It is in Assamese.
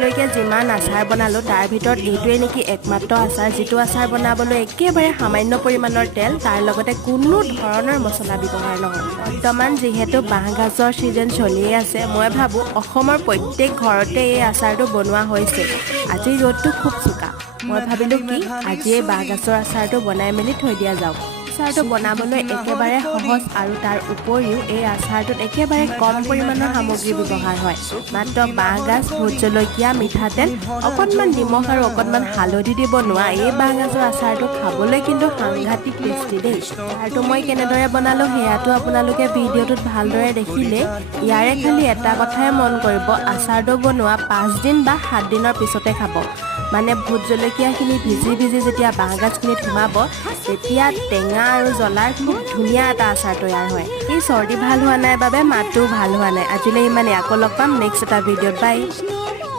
আজিলৈকে যিমান আচাৰ বনালোঁ তাৰ ভিতৰত এইটোৱে নেকি একমাত্ৰ আচাৰ যিটো আচাৰ বনাবলৈ একেবাৰে সামান্য পৰিমাণৰ তেল তাৰ লগতে কোনো ধৰণৰ মছলা ব্যৱহাৰ নহয়। বৰ্তমান যিহেতু বাঁহগাজৰ ছিজন চলিয়ে আছে মই ভাবোঁ অসমৰ প্ৰত্যেক ঘৰতে এই আচাৰটো বনোৱা হৈছে। আজি ৰ'দটো খুব চোকা, মই ভাবিলোঁ কি আজিয়ে বাঁহগাজৰ আচাৰটো বনাই মেলি থৈ দিয়া যাওক। আচাৰটো বনাবলৈ একেবাৰে সহজ আৰু তাৰ উপৰিও এই আচাৰটোত একেবাৰে কম পৰিমাণৰ সামগ্ৰী ব্যৱহাৰ হয়। মাত্ৰ বাঁহগাজ, ভোট জলকীয়া, মিঠাতেল, অকণমান নিমখ আৰু অকণমান হালধি দি বনোৱা এই বাঁহগাজৰ আচাৰটো খাবলৈ কিন্তু সাংঘাতিক টেষ্টি দেই। আচাৰটো মই কেনেদৰে বনালোঁ সেয়াটো আপোনালোকে ভিডিঅ'টোত ভালদৰে দেখিলে। ইয়াৰে খালি এটা কথাই মন কৰিব, আচাৰটো বনোৱা 5 দিন বা 7 দিনৰ পিছতে খাব। মানে ভোট জলকীয়াখিনি ভিজি যেতিয়া বাঁহগাজখিনিত সোমাব তেতিয়া টেঙা আৰু জ্বলাৰ খুব ধুনীয়া এটা আচাৰ তৈয়াৰ হয়। এই চৰ্দি ভাল হোৱা নাই বাবে মাতটোও ভাল হোৱা নাই। আজিলৈ ইমানেই, আকৌ লগ পাম নেক্সট এটা ভিডিঅ'ত। বাই।